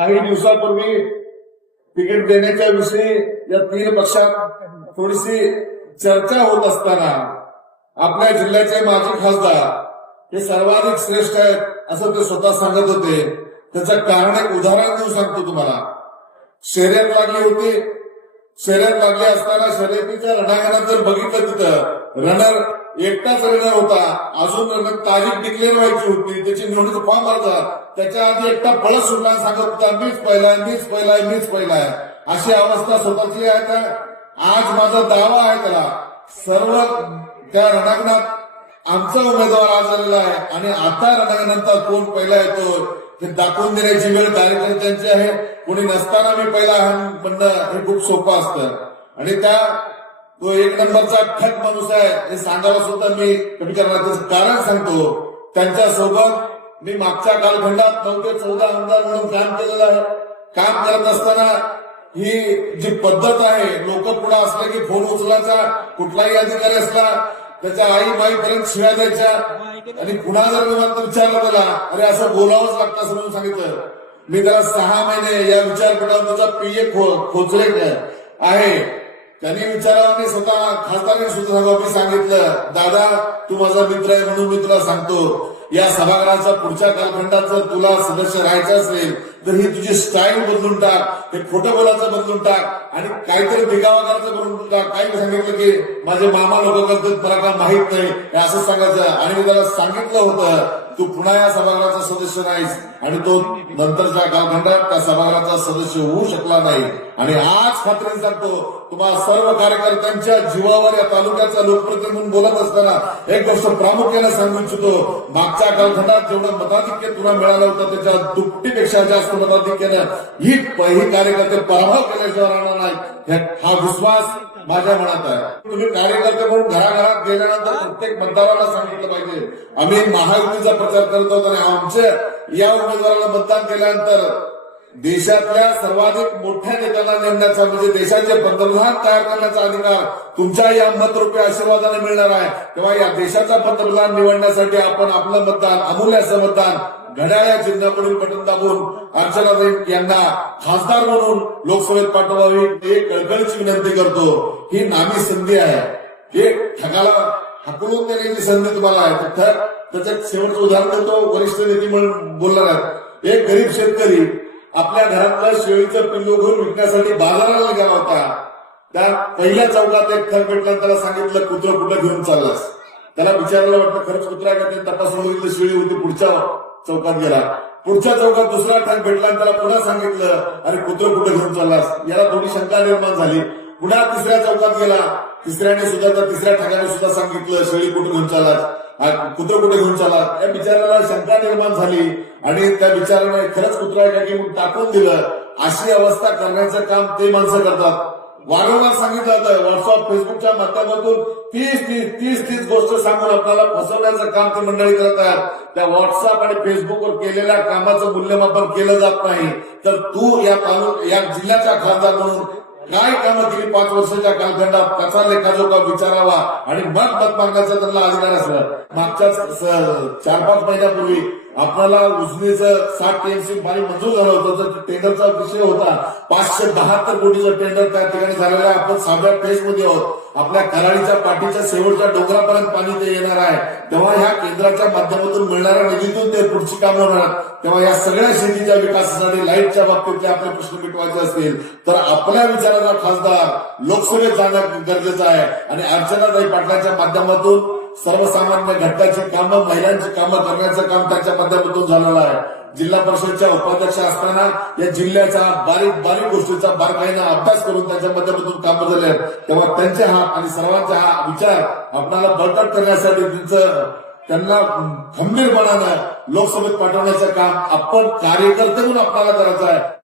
काही दिवसापूर्वी तिकीट देण्याच्या विषयी या तीन पक्षात थोडीशी चर्चा होत असताना आपल्या जिल्ह्याचे माजी खासदार हे सर्वाधिक श्रेष्ठ आहेत असं ते स्वतः सांगत होते. त्याचं कारण एक उदाहरण देऊन सांगतो तुम्हाला. शर्यत लागली होती. शर्यत लागली असताना शर्यतीच्या रणांगणात जर बघितलं तिथं रनर एकटाच रनर होता. अजून तारीख डिक्लेअर व्हायची होती. त्याची निवडणूक फॉर्म भरता त्याच्या आधी एकटा पळत सुटला सांगत होता मीच पहिला मीच पहिला मीच पहिला आहे अशी अवस्था स्वतःची आहे का? आज माझा दावा आहे त्याला. सर्व त्या रणांगणात आमचा उमेदवार आज आलेला आहे. आणि आता रणांगणानंतर कोण पहिला येतो हे दाखवून देण्याची वेळ कार्यकर्त्यांची आहे. कोणी नसताना मी पहिला हा म्हणणं हे खूप सोपं असतं. आणि त्या तो एक नंबरचा ठक माणूस आहे. हे सांगायला सुद्धा मी कमी करण्याचं कारण सांगतो. त्यांच्यासोबत मी मागच्या कालखंडात नऊ ते चौदा आमदार म्हणून काम केलेलं आहे. काम करत असताना ही जी पद्धत आहे लोक पुढे असले की फोन उचलायचा कुठलाही अधिकारी असला त्याच्या आई माईपर्यंत शिव्या द्यायच्या. आणि पुन्हा जर विमान विचारलं त्याला अरे असं बोलावंच लागतं असं म्हणून सांगितलं. मी त्याला सहा महिने या विचारपीठावर त्याचा पीए खोचले आहे. त्यांनी विचारावाने स्वतः खासदारांनी सुद्धा मी सांगितलं दादा तू माझा मित्र आहे म्हणून मी तुला सांगतो. या सभागृहाच्या पुढच्या कालखंडात जर तुला सदस्य राहायचं असेल तर ही तुझी स्टाईल बदलून टाक हे खोटं बोलायचं बदलून टाक आणि काहीतरी दिगावा करायचं बदलून टाक. काही सांगितलं की माझे मामा लोक करतात मला काय माहीत नाही. हे असं सांगायचं. आणि मी त्याला सांगितलं होतं तू पुन्हा या सभागृहाचा सदस्य नाहीस आणि तो नंतरच्या कालखंडात त्या सभागृहाचा सदस्य होऊ शकला नाही. आणि आज खात्रीने सांगतो तुम्हाला सर्व कार्यकर्त्यांच्या जीवावर या तालुक्याचा लोकप्रतिनिधी म्हणून बोलत असताना एक गोष्ट प्रामुख्याने सांगू इच्छितो मागच्या कालखंडात जेवढं मताधिक्य तुला मिळालं होतं त्याच्या दुपटीपेक्षा जास्त मताधिक्यानं ही ही कार्यकर्ते पराभव केल्याशिवाय राहणार नाही हा विश्वास माझ्या मनात आहे. तुम्ही कार्यकर्ते म्हणून घराघरात केल्यानंतर प्रत्येक मतदाराला सांगितलं पाहिजे. आम्ही महायुतीचा प्रचार करत आहोत आणि आमच्या या उमेदवाराला मतदान केल्यानंतर देशातल्या सर्वाधिक मोठ्या नेत्यांना नेमण्याचा म्हणजे देशाचे पंतप्रधान तयार करण्याचा अधिकार तुमच्या या मतरूपी आशीर्वादाने मिळणार आहे. तेव्हा या देशाचा पंतप्रधान निवडण्यासाठी आपण आपलं मतदान अमूल्याचं मतदान घड्याळ्या चिन्हापुढील बटन दाबून अर्चनाताई यांना खासदार म्हणून लोकसभेत पाठवावी एक कळकळीची विनंती करतो. ही नामी संधी आहे. हे ठगाला हाकलून देण्याची संधी तुम्हाला आहे. तर त्याचं त्याच्यात शेवटचं उदाहरण देतो. वरिष्ठ नेते म्हणून बोलणार आहेत. एक गरीब शेतकरी आपल्या घरातलं शेळीचं पिल्लू घेऊन विकण्यासाठी बाजाराला गेला होता. त्या पहिल्या चौकात एक थर भेटला त्याला सांगितलं कुत्र कुठं घेऊन चाललास? त्याला विचारायला वाटतं खरंच कुत्रा का? ते तपासून बघितलं शेळी होती पुढच्या चौकात गेला. पुढच्या चौकात दुसरा ठग भेटला आणि त्याला पुन्हा सांगितलं अरे कुत्र कुठं घेऊन चाललास? याला थोडी शंका निर्माण झाली. पुन्हा तिसऱ्या चौकात गेला. तिसऱ्याने सुद्धा त्या तिसऱ्या ठिकाणी सुद्धा सांगितलं शेळी कुठे घेऊन चालास कुत्र कुठे घेऊन चालात? या बिचाराला शंका निर्माण झाली. आणि त्या बिचाराने खरंच कुत्रा आहे का टाकून दिलं. अशी अवस्था करण्याचं काम ते माणसं करतात. वारंवार सांगितलं होतं. व्हॉट्सअप फेसबुकच्या माध्यमातून तीस तीस तीस तीस गोष्ट सांगून आपल्याला फसवण्याचं काम ते मंडळी करत आहेत. त्या व्हॉट्सअप आणि फेसबुकवर केलेल्या कामाचं मूल्यमापन केलं जात नाही. तर तू या तालुक या जिल्ह्याचा खासदार म्हणून काय कामं दिली पाच वर्षाच्या कालखंडात त्याचा लेखाजोखा विचारावा आणि मग मत त्यांना अधिकार असला. मागच्या चार पाच महिन्यापूर्वी आपल्याला उजनीचं साठ टीएमसी पाणी मंजूर झालं होतं तर टेंडरचा विषय होता. पाचशे बहात्तर कोटीचं टेंडर त्या ठिकाणी झालेलं आहे. आपण सहाव्या फेजमध्ये आहोत. आपल्या कराडीच्या पाठीच्या शेवटच्या डोंगरापर्यंत पाणी ते येणार आहे. तेव्हा ह्या केंद्राच्या माध्यमातून मिळणाऱ्या निधीतून ते पुढची कामं होणार तेव्हा या सगळ्या शेतीच्या विकासासाठी लाईटच्या बाबतीतले आपले प्रश्न मिटवायचे असतील. तर आपल्या विचाराचा खासदार लोकसभेत जाणं गरजेचं आहे. आणि अर्चनाताई पाटलाच्या माध्यमातून सर्वसामान्य घटकाची कामं महिलांची कामं करण्याचं काम त्यांच्या माध्यमातून झालेलं आहे जिल्हा परिषदच्या उपाध्यक्ष असताना या जिल्ह्याचा बारीक बारीक गोष्टीचा बारकाईनं अभ्यास करून त्यांच्या माध्यमातून कामं झाले आहेत. तेव्हा त्यांचे हा आणि सर्वांचा हा विचार आपल्याला बळकट करण्यासाठी त्यांचं त्यांना खंबीरपणानं लोकसभेत पाठवण्याचं काम आपण कार्यकर्ते म्हणून आपल्याला करायचं आहे